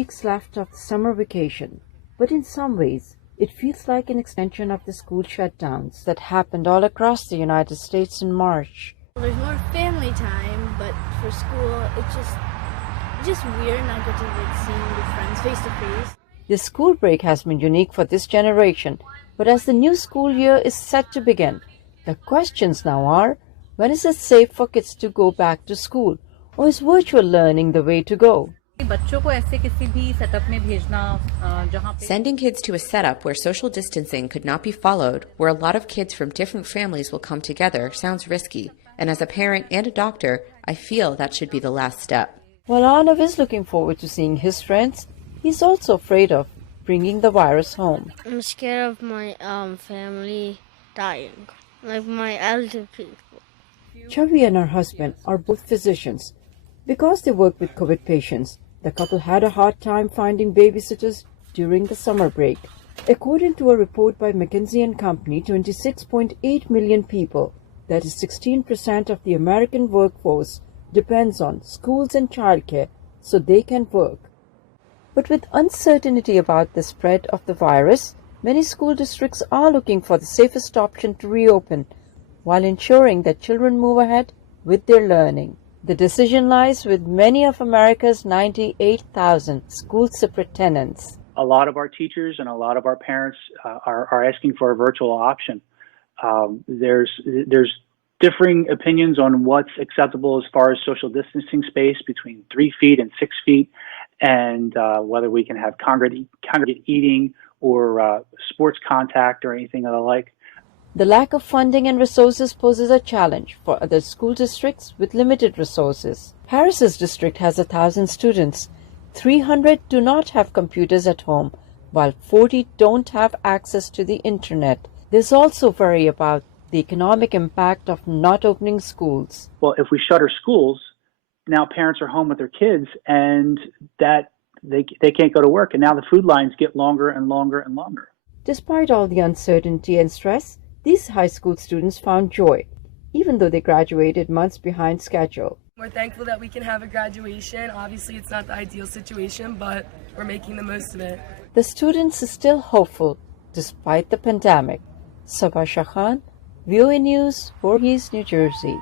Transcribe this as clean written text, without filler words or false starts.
weeks left of the summer vacation, but in some ways, it feels like an extension of the school shutdowns that happened all across the United States in March. There's more family time, but for school, it's just weird not getting to seeing your friends face to face. The school break has been unique for this generation, but as the new school year is set to begin, the questions now are, when is it safe for kids to go back to school, or is virtual learning the way to go? Sending kids to a setup where social distancing could not be followed, where a lot of kids from different families will come together, sounds risky. And as a parent and a doctor, I feel that should be the last step. While Arnav is looking forward to seeing his friends, he's also afraid of bringing the virus home. I'm scared of my family dying, like my elder people. Chavi and her husband are both physicians. Because they work with COVID patients, the couple had a hard time finding babysitters during the summer break. According to a report by McKinsey & Company, 26.8 million people, that is 16% of the American workforce, depends on schools and childcare so they can work. But with uncertainty about the spread of the virus, many school districts are looking for the safest option to reopen while ensuring that children move ahead with their learning. The decision lies with many of America's 98,000 school superintendents. A lot of our teachers and a lot of our parents are asking for a virtual option. There's differing opinions on what's acceptable as far as social distancing space between 3 feet and 6 feet, and whether we can have congregate eating or sports contact or anything of the like. The lack of funding and resources poses a challenge for other school districts with limited resources. Harris's district has 1,000 students. 300 do not have computers at home, while 40 don't have access to the internet. There's also worry about the economic impact of not opening schools. Well, if we shutter schools, now parents are home with their kids and that they can't go to work. And now the food lines get longer and longer and longer. Despite all the uncertainty and stress, these high school students found joy, even though they graduated months behind schedule. We're thankful that we can have a graduation. Obviously, it's not the ideal situation, but we're making the most of it. The students are still hopeful despite the pandemic. Saba Shah Khan, VOA News, Voorhees, New Jersey.